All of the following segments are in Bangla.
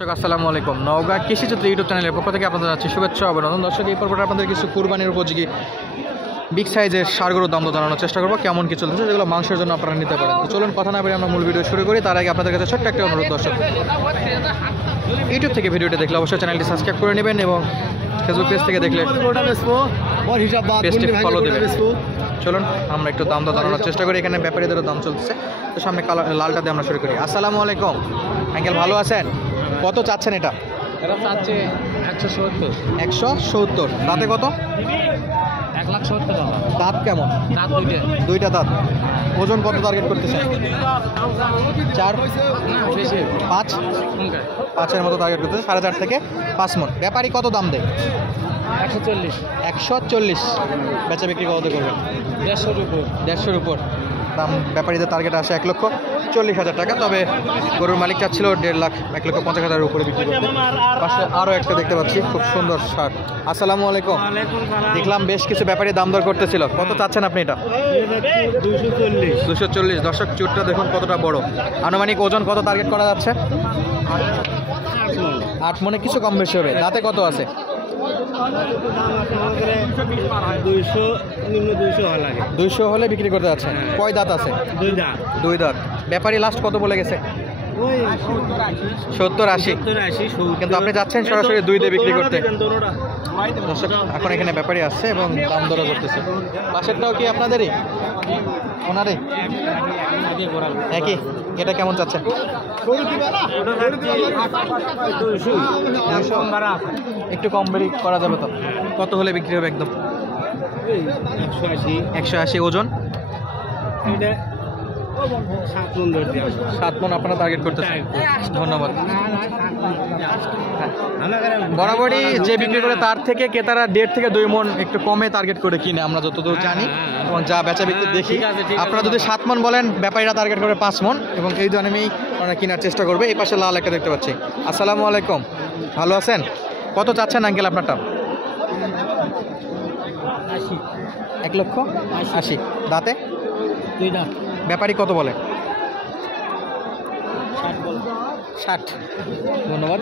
আসসালামু আলাইকুম। নওগাঁ কৃষিচিত্র ইউটিউব চ্যানেলের পক্ষ থেকে আপনাদের জানাচ্ছি শুভেচ্ছা অভিনন্দন। দর্শক, এই পর্বটা আপনাদের কিছু কুরবানির উপযোগী বিগ সাইজের ষাঁড়গুলোর দাম জানানোর চেষ্টা করবো, কেমন কি চলতেছে, যেগুলো মাংসের জন্য আপনারা নিতে পারেন। তো চলুন কথা না বলে আমরা মূল ভিডিও শুরু করি। তার আগে আপনাদের কাছে ছোট্ট একটা অনুরোধ, দর্শক ইউটিউব থেকে ভিডিওটি দেখলে অবশ্যই চ্যানেলটি সাবস্ক্রাইব করে নেবেন এবং ফেসবুক পেজ থেকে দেখলে পেজটি ফলো দেবেন। চলুন আমরা একটু দাম জানানোর চেষ্টা করি। এখানে ব্যাপারীদেরও দাম চলতেছে, তো সামনে লালটা দিয়ে আমরা শুরু করি। আসসালামু আলাইকুম আঙ্কেল, ভালো আছেন? কত চাচ্ছেন এটা? এটা চাচ্ছে 170। 170। দাঁতে কত? 1,70,000 টাকা। দাঁত কেমন? দাঁত দুইটা দাঁত। ওজন কত টার্গেট করতেছেন? 4 না বেশি 5 কোনটা? 5-এর মতো টার্গেট করতেছে, 4.5 থেকে 5 মণ। ব্যাপারী কত দাম দেয়? 140। 140। বেচা বিক্রি কত করবেন? 150-র উপর। 150-র উপর দাম। ব্যাপারীদের টার্গেট আসে 1,40,000 টাকা। তবে গরুর মালিক চাচ্ছিল 1,50,000 উপরে বিক্রি করতে। পাশে আরও একটা দেখতে পাচ্ছি, খুব সুন্দর ষাঁড়। আসসালামু আলাইকুম। দেখলাম বেশ কিছু ব্যাপারী দাম দর করতেছিল, কত চাচ্ছেন আপনি এটা? 240। দর্শক, চুটটা দেখুন কতটা বড়। আনুমানিক ওজন কত টার্গেট করা যাচ্ছে? 8 মণে, কিছু কম বেশি হবে। দাঁতে কত আছে? 200 হলে বিক্রি করতে যাচ্ছে। কয় দাঁত আছে? 2 দাঁত। ব্যাপারী লাস্ট কত বলে গেছে? 70-80। কিন্তু আপনি যাচ্ছেন সরাসরি 2 দিয়ে বিক্রি করতে। দর্শক, এখন এখানে ব্যাপারী আসছে এবং দাম দরও করতেছে। পাশেরটাও কি আপনাদেরই? ওনারই একই। এটা কেমন চাচ্ছেন? 200। একটু কম বেশি করা যাবে তো? কত হলে বিক্রি হবে একদম? 180। ওজন 7 মণ আপনারা টার্গেট করতেছেন। ধন্যবাদ। বরাবরই যে বিক্রি করে তার থেকে ক্রেতারা 1.5 থেকে 2 মণ একটু কমে টার্গেট করে কিনে, আমরা যতদূর জানি এবং যা বেচা বিক্রি দেখি। আপনারা যদি 7 মণ বলেন, ব্যাপারীরা টার্গেট করে 5 মণ এবং এই দামেই আমরা কেনার চেষ্টা করবে। এই পাশে লাল একটা দেখতে পাচ্ছি। আসসালামু আলাইকুম, ভালো আছেন? কত চাচ্ছেন আঙ্কেল আপনারটা? 1,80,000। দাঁতে? 2 দাঁত। ব্যাপারী কত বলে? 60। ধন্যবাদ।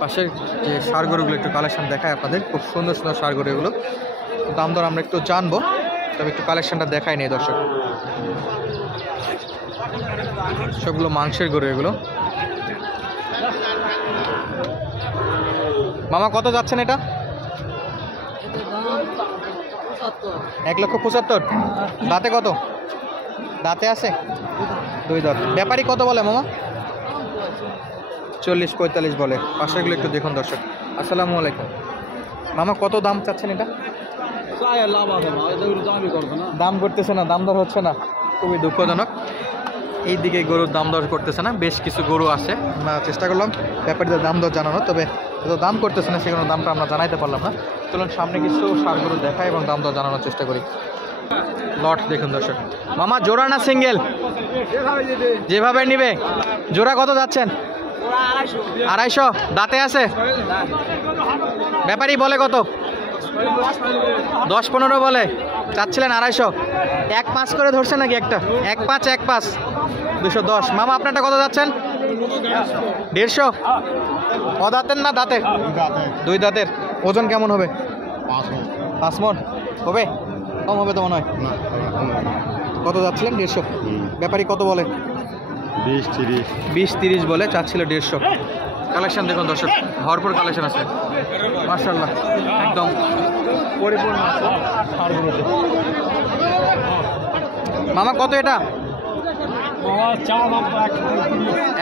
পাশের যে ষাঁড় গরুগুলো একটু কালেকশন দেখায় আপনাদের, খুব সুন্দর সুন্দর ষাঁড় গরু এগুলো। দাম দর আমরা একটু জানবো, তবে একটু কালেকশনটা দেখাই নেই দর্শক। সবগুলো মাংসের গরু এগুলো। মামা কত যাচ্ছেন এটা? 1,75,000। দাঁতে কত? দাঁতে আছে 2 দাঁত। ব্যাপারী কত বলে মামা? 40-45 বলে। পাশেরগুলো একটু দেখুন দর্শক। আসসালামু আলাইকুম মামা, কত দাম চাচ্ছেন এটা? দাম করতেছে না, দাম দর হচ্ছে না, খুবই দুঃখজনক। এই দিকে গরুর দাম দর করতেছে না। বেশ কিছু গরু আছে, আমরা চেষ্টা করলাম ব্যাপারীদের দাম দর জানানো, তবে যত দাম করতেছে না সেগুলো দামটা আমরা জানাইতে পারলাম না। চলুন সামনে কিছু ষাঁড় গরু দেখাই এবং দাম দর জানানোর চেষ্টা করি। লট দেখুন দর্শক। মামা, জোড়া না সিঙ্গেল? যেভাবে নিবে। জোড়া কত যাচ্ছেন? 250। দাঁতে আছে? ব্যাপারী বলে কত? 10-15 বলে। চাচ্ছিলেন 250। 1.5 করে ধরছেন নাকি একটা? 1.5 210। মামা, আপনারটা কত যাচ্ছেন? 150। অদাঁতের না দাঁতের? 2 দাঁতের। ওজন কেমন হবে? 5 মণ হবে? কম হবে তো মনে হয়। কত যাচ্ছিলেন? 150। ব্যাপারী কত বলে? 20-30 বলে। চাচ্ছিল 150। কালেকশন দেখুন দর্শক, ভরপুর কালেকশন আছে মাশাআল্লাহ, একদম পরিপূর্ণ আছে ষাঁড়গুলোতে। মামা কত এটা?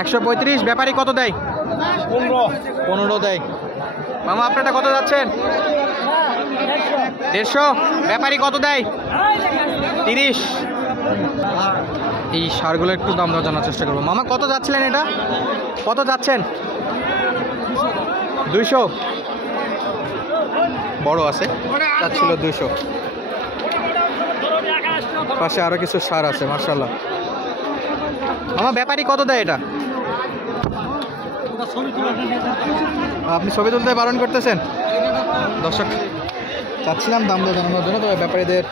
135। ব্যাপারী কত দেয়? 15 দেয়। মামা, আপনারটা কত যাচ্ছেন? 150। ব্যাপারী কত দেয়? 30। এই ষাঁড়গুলো একটু দাম দর জানার চেষ্টা করবো। মামা, কত যাচ্ছিলেন এটা? কত যাচ্ছেন? 200। বড় আছে, যাচ্ছিল 200। পাশে আরো কিছু ষাঁড় আছে মাশাআল্লাহ। মামা, ব্যাপারী কত দেয় এটা? আপনি ছবি তুলতে বারণ করতেছেন দর্শক। চাচ্ছিলাম দাম দর জানানোর জন্য, তবে ব্যাপারীদের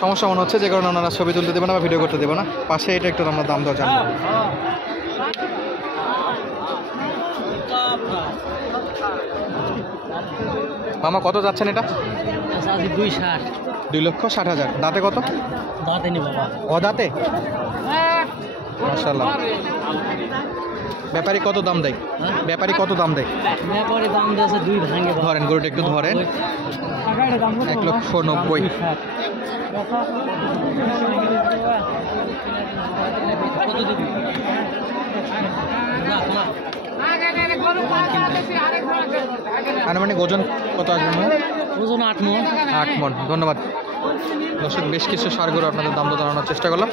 সমস্যা মনে হচ্ছে, যে কারণে ওনারা ছবি তুলতে দেবে না বা ভিডিও করতে দেবে না। পাশে এটা একটু আমরা দাম দর জানবো। মামা কত যাচ্ছেন এটা? আচ্ছা আজ 260 2,60,000। দাঁতে কত? দাঁতে নি বাবা। ও দাঁতে, মাশাআল্লাহ। ব্যাপারী কত দাম দেয়? ব্যাপারী কত দাম দেয়? ব্যাপারে দাম দিয়েছে 2 ভাঙে বাবা। ধরেন গরুটা একটু ধরেন। 1,90,000। কত দিবি? না না আনুমানিক ওজন কত আসবে মামা? ওজন 8 মণ। 8 মণ। ধন্যবাদ দর্শক, বেশ কিছু সার গরু আপনাদের দাম জানানোর চেষ্টা করলাম।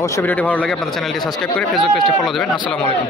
অবশ্যই ভিডিওটি ভালো লাগে আপনাদের চ্যানেলটি সাবস্ক্রাইব করে ফেসবুক পেজটি ফলো দেবেন। আসসালামু আলাইকুম।